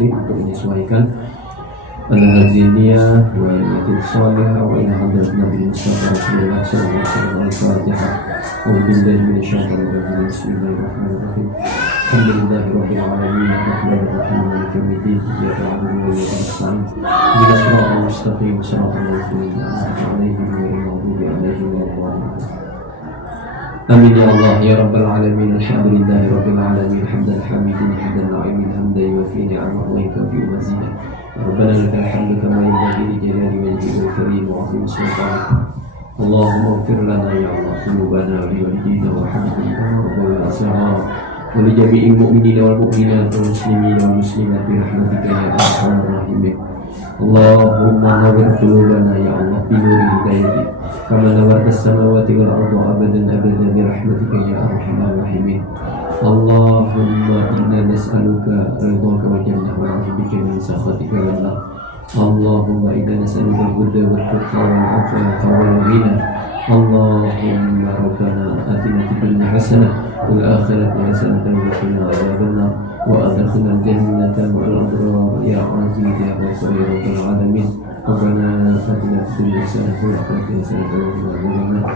muslim untuk menyesuaikan pada haziniyah wa niyatul salihah wa ila hadrat Nabi Mustafa Rasulullah sallallahu alaihi wasallam. Billahi minasyaitonir rajim. Bismillahirrahmanirrahim. Alhamdulillahirabbil alamin arrahmanir rahim maliki yaumiddin iyyaka na'budu wa iyyaka nasta'in ihdinas siratal mustaqim siratal ladzina an'amta 'alaihim ghairil maghdubi 'alaihim waladdallin. Amin ya Allah ya rabbal alamin. Alhamdulillahi rabbil alamin hamdan hamidin hamdan na'imin hamdan yuwaffi ni'amahu wa yukafi mazidah. Rabbana lakal hamdu kama yanbaghi li jalali wajhikal karim wa 'azimi sultanika. Allahumma ighfir lana ya Allah dhunubana wa liwalidina wa hamdina wa rabbana asrar wa li jami'il mu'minina wal mu'minat wal muslimina wal muslimat bi rahmatika ya arhamar rahimin. Allahumma nawwir qulubana ya Allah bi nuril hidayah kama nawwartas samawati wal arda abadan abadan bi rahmatika ya arhamar rahimin. Allahumma inna nas'aluka ridhaka wal jannah wa na'udzubika min sakhatika wal nar. Allahumma inna nas'aluka al-huda wal tuqa wal afwaqa wal ghina. Allahumma rabbana atina fid dunya hasanah wal akhirati hasanah wa qina adzaban nar wa adkhilna al-jannata ma'al abrar ya aziz ya ghafur ya rabbal alamin. Rabbana atina fid dunya hasanah wa fil akhirati hasanah wa qina adzaban nar.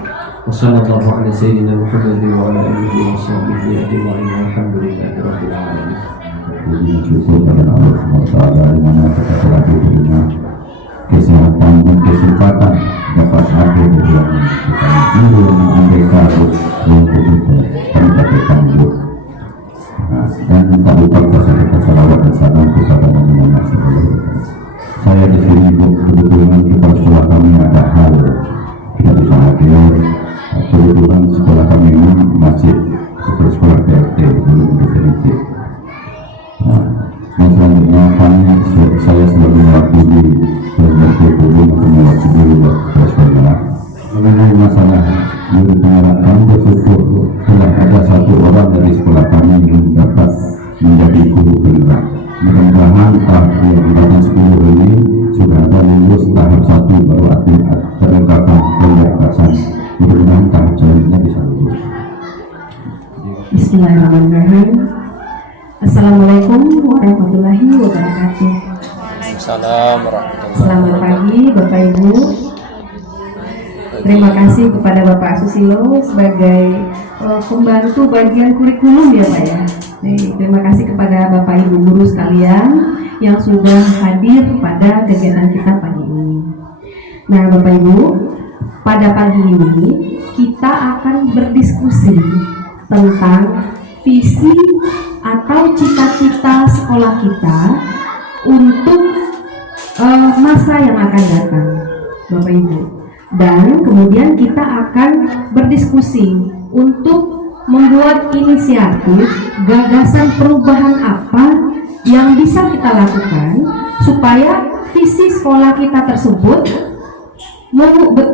Wa sallallahu ala sayyidina Muhammad wa ala alihi wa sahbihi ajma'in walhamdulillahi rabbil alamin. Puji syukur kepada Allah SWT di mana kita telah diberinya kesehatan dan kesempatan dapat hadir di ruangan kita ini mereka untuk kita menyampaikan hidup. Dan tak lupa kita salawat dan salam kepada Nabi Muhammad SAW. Saya di sini kebetulan kita sekolah kami ada hal kita bisa hadir. Kebetulan sekolah kami ini masih sekolah PRT belum diferensi. Selanjutnya saya sebagai mewakili berbagai hubung untuk mewakili sekolah mengenai masalah murid pengarahan. Bersyukur telah ada satu orang dari sekolah kami yang dapat menjadi guru penggerak. Mudah-mudahan tahun 10 ini sudah ada lulus tahap 1 baru terlengkapkan pemberkasan. Mudah-mudahan tahap selanjutnya bisa lulus. Bismillahirrahmanirrahim. Assalamualaikum warahmatullahi wabarakatuh. Selamat pagi Bapak Ibu. Terima kasih kepada Bapak Susilo sebagai pembantu bagian kurikulum ya Pak ya. Terima kasih kepada Bapak Ibu guru sekalian yang sudah hadir pada kegiatan kita pagi ini. Nah Bapak Ibu, pada pagi ini kita akan berdiskusi tentang visi atau cita-cita sekolah kita untuk masa yang akan datang, Bapak Ibu. Dan kemudian kita akan berdiskusi untuk membuat inisiatif gagasan perubahan apa yang bisa kita lakukan supaya visi sekolah kita tersebut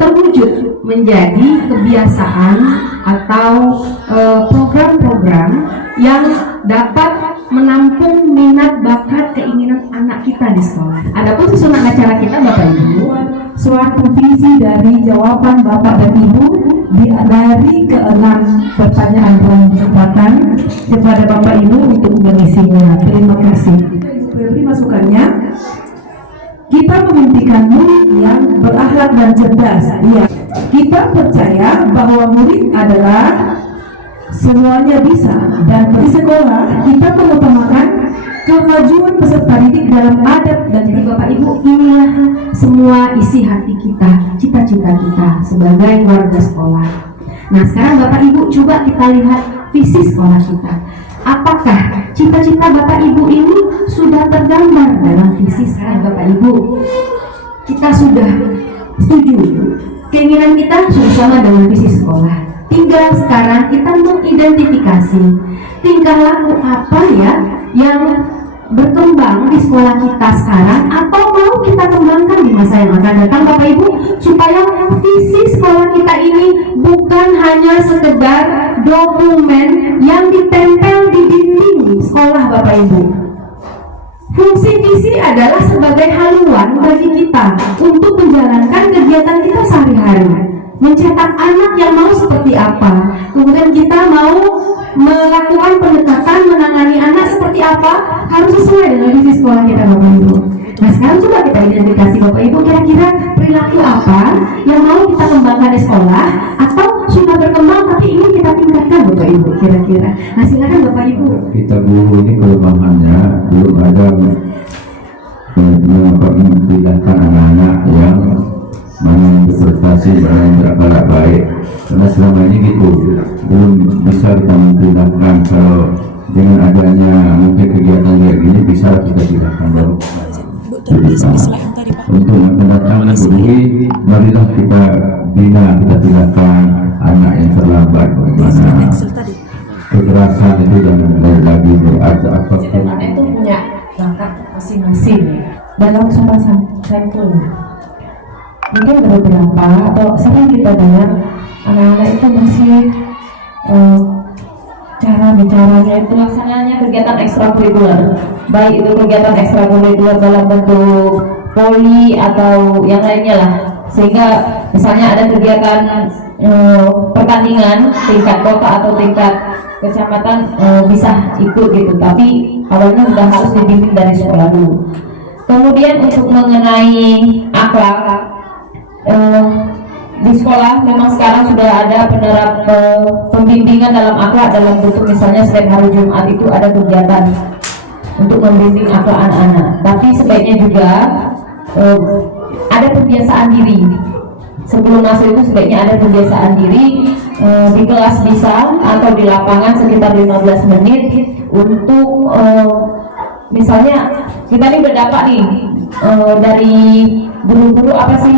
terwujud menjadi kebiasaan atau program-program yang dapat menampung minat, bakat, keinginan anak kita di sekolah. Adapun susunan acara kita Bapak Ibu, suatu visi dari jawaban Bapak dan Ibu dari ke-6 pertanyaan dan kesempatan kepada Bapak Ibu untuk mengisinya. Terima kasih. Seperti masukannya, kita memimpikan murid yang berakhlak dan cerdas. Iya, kita percaya bahwa murid adalah semuanya bisa, dan di sekolah kita mengutamakan kemajuan peserta didik dalam adab dan jadi Bapak Ibu, inilah semua isi hati kita, cita-cita kita sebagai warga sekolah. Nah sekarang Bapak Ibu coba kita lihat visi sekolah kita. Apakah cita-cita Bapak Ibu ini sudah tergambar dalam visi sekolah Bapak Ibu? Kita sudah setuju, keinginan kita sudah sama dengan visi sekolah. Tinggal sekarang kita mengidentifikasi tingkah laku apa ya yang berkembang di sekolah kita sekarang atau mau kita kembangkan di masa yang akan datang Bapak Ibu, supaya visi sekolah kita ini bukan hanya sekedar dokumen yang ditempel di dinding sekolah Bapak Ibu. Fungsi visi adalah sebagai haluan bagi kita untuk menjalankan kegiatan kita sehari-hari, mencetak anak yang mau seperti apa, kemudian kita mau melakukan pendekatan menangani anak seperti apa, harus sesuai dengan visi sekolah kita Bapak Ibu. Nah sekarang coba kita identifikasi Bapak Ibu, kira-kira perilaku apa yang mau kita kembangkan di sekolah atau sudah berkembang tapi ingin kita tingkatkan Bapak Ibu kira-kira. Nah silakan Bapak Ibu. Kita guru ini kelemahannya belum ada memindahkan anak-anak yang berprestasi, yang berakhlak baik. Karena selama ini gitu belum bisa kita mempindahkan. Kalau dengan adanya mungkin kegiatan kayak gini bisa kita pindahkan baru. Untuk mendatangkan guru, marilah kita bina, kita pindahkan anak yang terlambat. Bagaimana kekerasan itu jangan lagi ada apa? Anak itu punya bakat masing-masing dalam sopan santun. Mungkin beberapa atau sering kita dengar anak-anak itu masih cara bicaranya itu laksananya kegiatan ekstrakurikuler, baik itu kegiatan ekstrakurikuler dalam bentuk poli atau yang lainnya lah, sehingga misalnya ada kegiatan pertandingan tingkat kota atau tingkat kecamatan bisa ikut gitu, tapi awalnya udah harus dibimbing dari sekolah dulu. Kemudian untuk mengenai akhlak, di sekolah memang sekarang sudah ada pembimbingan dalam akhlak dalam bentuk misalnya setiap hari Jumat itu ada kegiatan untuk membimbing akhlak anak-anak. Tapi sebaiknya juga ada kebiasaan diri. Sebelum masuk itu sebaiknya ada kebiasaan diri di kelas bisa atau di lapangan sekitar 15 menit untuk misalnya kita ini berdapat nih dari guru-guru apa sih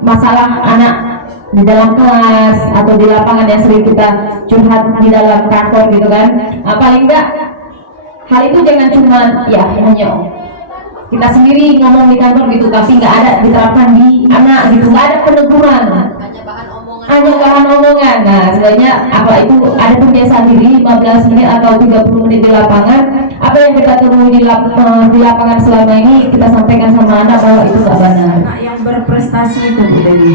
masalah anak di dalam kelas atau di lapangan yang sering kita curhat di dalam kantor gitu kan. Paling enggak hal itu jangan cuma ya hanya kita sendiri ngomong di kantor gitu, tapi nggak ada diterapkan di anak gitu, nggak ada peneguran, hanya bahan omongan. Nah sebenarnya apa itu ada kebiasaan diri 15 menit atau 30 menit di lapangan. Apa yang kita temui di lapangan selama ini kita sampaikan sama anak bahwa itu nggak benar. Anak yang berprestasi itu Bu Dewi,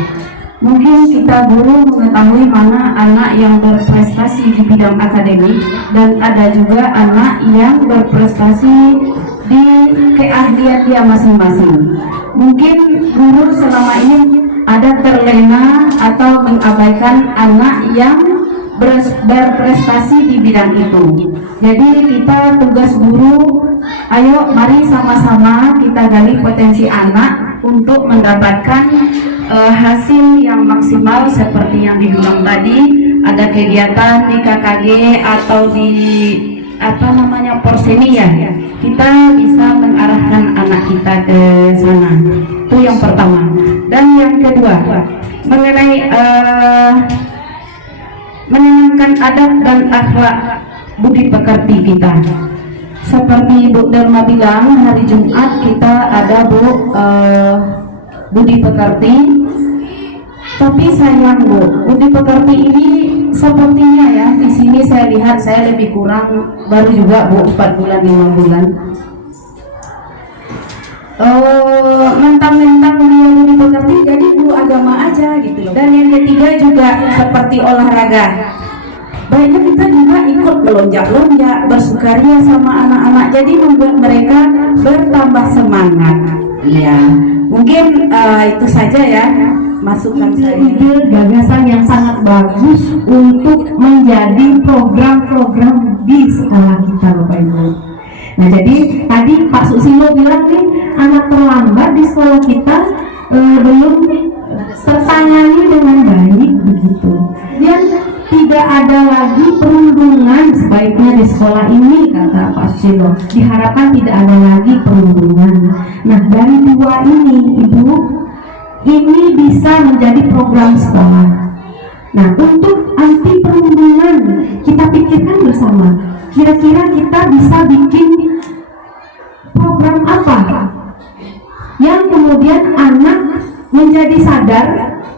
mungkin kita guru mengetahui mana anak yang berprestasi di bidang akademik dan ada juga anak yang berprestasi di keahlian dia masing-masing. Mungkin guru selama ini ada terlena atau mengabaikan anak yang berprestasi di bidang itu. Jadi kita tugas guru, ayo mari sama-sama kita gali potensi anak untuk mendapatkan hasil yang maksimal seperti yang dibilang tadi. Ada kegiatan di KKG atau di porseni ya, kita bisa mengarahkan anak kita ke sana. Itu yang pertama. Dan yang kedua mengenai menanamkan adab dan akhlak budi pekerti kita. Seperti Bu Dharma bilang, hari Jumat kita ada budi pekerti. Tapi sayang Bu, budi pekerti ini sepertinya ya di sini saya lihat saya lebih kurang, baru juga Bu 4 bulan 5 bulan. Mentang-mentang dia budi pekerti jadi guru agama aja gitu loh. Dan yang ketiga juga seperti olahraga. Baiknya kita juga ikut melonjak-lonjak, bersukaria sama anak-anak, jadi membuat mereka bertambah semangat. Ya, mungkin itu saja ya masukan saya. Ide gagasan yang sangat bagus untuk menjadi program-program di sekolah kita Bapak Ibu. Nah jadi tadi Pak Susilo bilang nih anak terlambat di sekolah kita belum tertangani dengan baik begitu. Dan tidak ada lagi perundungan sebaiknya di sekolah ini kata Pak Susilo. Diharapkan tidak ada lagi perundungan. Nah dari dua ini Ibu, ini bisa menjadi program sekolah. Nah untuk anti perundungan kita pikirkan bersama. Kira-kira kita bisa bikin program apa yang kemudian anak menjadi sadar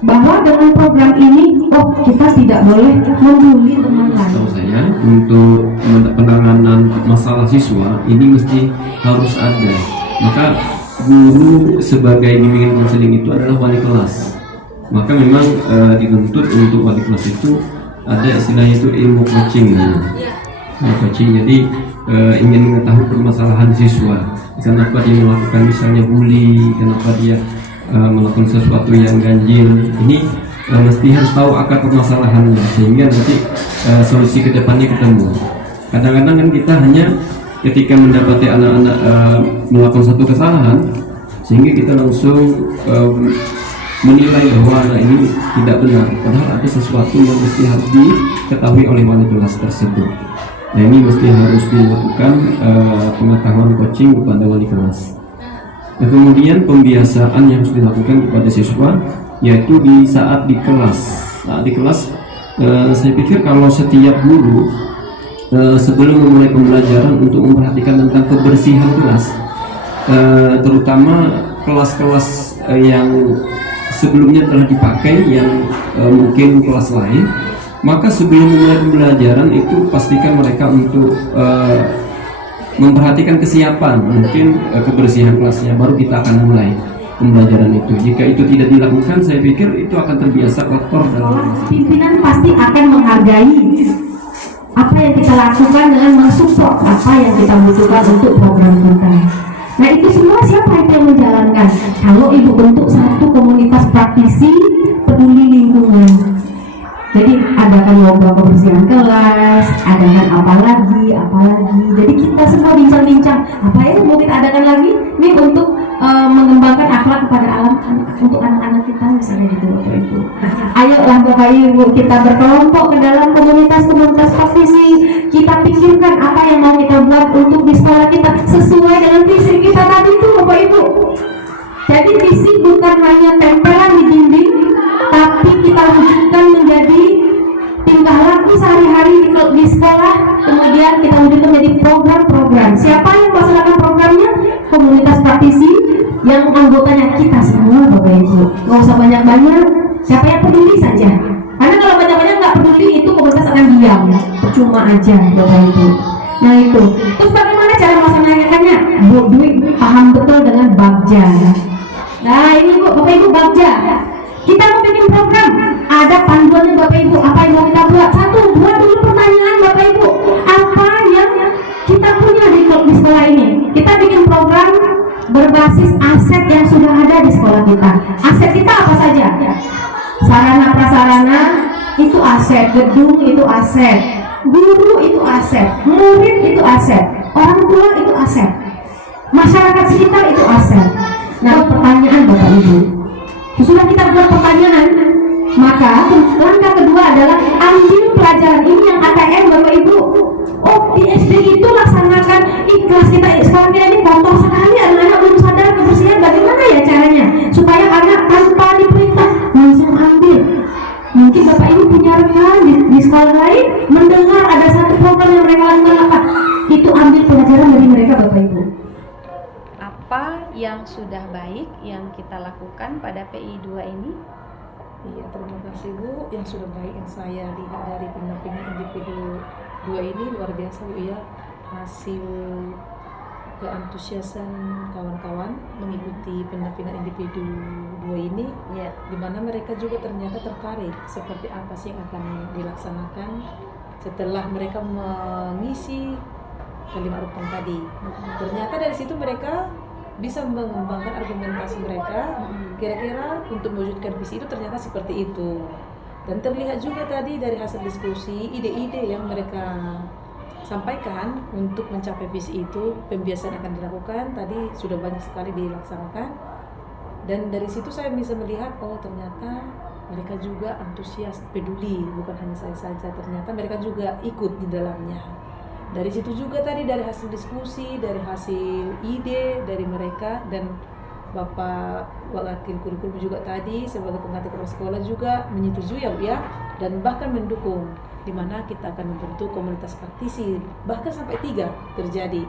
bahwa dengan program ini, oh kita tidak boleh membuli teman lain. Setahu saya untuk penanganan masalah siswa ini mesti harus ada. Maka guru sebagai bimbingan konseling itu adalah wali kelas. Maka memang dituntut untuk wali kelas itu ada istilahnya itu ilmu coaching. coaching. Jadi ingin mengetahui permasalahan siswa, kenapa dia melakukan misalnya bully, kenapa dia melakukan sesuatu yang ganjil. Ini mesti harus tahu akar permasalahannya, sehingga nanti solusi ke depannya ketemu. Kadang-kadang kan kita hanya ketika mendapati anak-anak melakukan satu kesalahan, sehingga kita langsung menilai bahwa anak ini tidak benar, padahal ada sesuatu yang mesti harus diketahui oleh wali kelas tersebut. Nah, ini mesti harus dilakukan pengetahuan coaching kepada wali kelas. Nah, kemudian pembiasaan yang harus dilakukan kepada siswa, yaitu di saat di kelas. Saat di kelas, saya pikir kalau setiap guru sebelum memulai pembelajaran untuk memperhatikan tentang kebersihan kelas, terutama kelas-kelas yang sebelumnya telah dipakai, yang mungkin kelas lain, maka sebelum memulai pembelajaran itu pastikan mereka untuk memperhatikan kesiapan, mungkin kebersihan kelasnya, baru kita akan mulai pembelajaran itu. Jika itu tidak dilakukan, saya pikir itu akan terbiasa kotor dalam kelas. Pimpinan pasti akan menghargai apa yang kita lakukan dengan mensupport apa yang kita butuhkan untuk program kita. Nah, itu semua siapa yang menjalankan? Kalau ibu bentuk satu komunitas praktisi peduli lingkungan. Jadi adakan lomba kebersihan kelas, adakan apa lagi. Jadi kita semua bincang-bincang apa yang mau kita adakan lagi nih untuk mengembangkan akhlak kepada alam untuk anak-anak kita, misalnya gitu Bapak Ibu. Ayolah Bapak Ibu, kita berkelompok ke dalam komunitas-komunitas praktisi. Kita pikirkan apa yang mau kita buat untuk di sekolah kita sesuai dengan visi kita tadi itu Bapak Ibu. Jadi visi bukan hanya tempelan di dinding, tapi kita wujudkan menjadi tingkah laku sehari-hari di sekolah. Kemudian kita wujudkan menjadi program-program. Siapa yang melaksanakan programnya? Komunitas praktisi yang anggotanya kita semua Bapak Ibu. Nggak usah banyak-banyak, siapa yang peduli saja. Karena kalau banyak-banyak nggak peduli, itu komunitas akan diam, percuma aja Bapak Ibu. Nah itu. Terus bagaimana cara melaksanakannya? Bu Dwi paham betul dengan Bagja. Nah ini Bu, Bapak Ibu, Bagja. Kita mau bikin program, ada panduannya Bapak Ibu, apa yang mau kita buat. Satu, buat dulu pertanyaan Bapak Ibu, apa yang kita punya di sekolah ini. Kita bikin program berbasis aset yang sudah ada di sekolah kita. Aset kita apa saja? Sarana prasarana itu aset, gedung itu aset, guru itu aset, murid itu aset, orang tua itu aset, masyarakat sekitar itu aset. Nah, pertanyaan Bapak Ibu, sesudah kita buat pertanyaan, maka langkah kedua adalah ambil pelajaran ini yang ATM Bapak Ibu. Oh, di SD itu laksanakan kelas kita, sekolah kita ini kotor sekali, anak-anak belum sadar kebersihan. Bagaimana ya caranya supaya anak tanpa diperintah langsung ambil? Mungkin Bapak Ibu punya rekan di sekolah lain mendengar ada satu program yang mereka lakukan, apa? Itu ambil pelajaran dari mereka Bapak Ibu. Apa yang sudah baik yang kita lakukan pada PI 2 ini? Iya, terima kasih Bu. Yang sudah baik yang saya lihat dari pendampingan individu 2 ini luar biasa Bu ya. Hasil keantusiasan kawan-kawan mengikuti pendampingan individu 2 ini, Ya. di mana mereka juga ternyata tertarik seperti apa sih yang akan dilaksanakan setelah mereka mengisi kelima rukun tadi. Ternyata dari situ mereka bisa mengembangkan argumentasi mereka, kira-kira untuk mewujudkan visi itu ternyata seperti itu. Dan terlihat juga tadi dari hasil diskusi, ide-ide yang mereka sampaikan untuk mencapai visi itu, pembiasaan akan dilakukan, tadi sudah banyak sekali dilaksanakan. Dan dari situ saya bisa melihat, oh ternyata mereka juga antusias, peduli, bukan hanya saya saja, ternyata mereka juga ikut di dalamnya. Dari situ juga tadi dari hasil diskusi, dari hasil ide dari mereka, dan Bapak Wakil Kurikulum juga tadi sebagai pengantar kepala sekolah juga menyetujui ya, dan bahkan mendukung, di mana kita akan membentuk komunitas praktisi bahkan sampai 3 terjadi.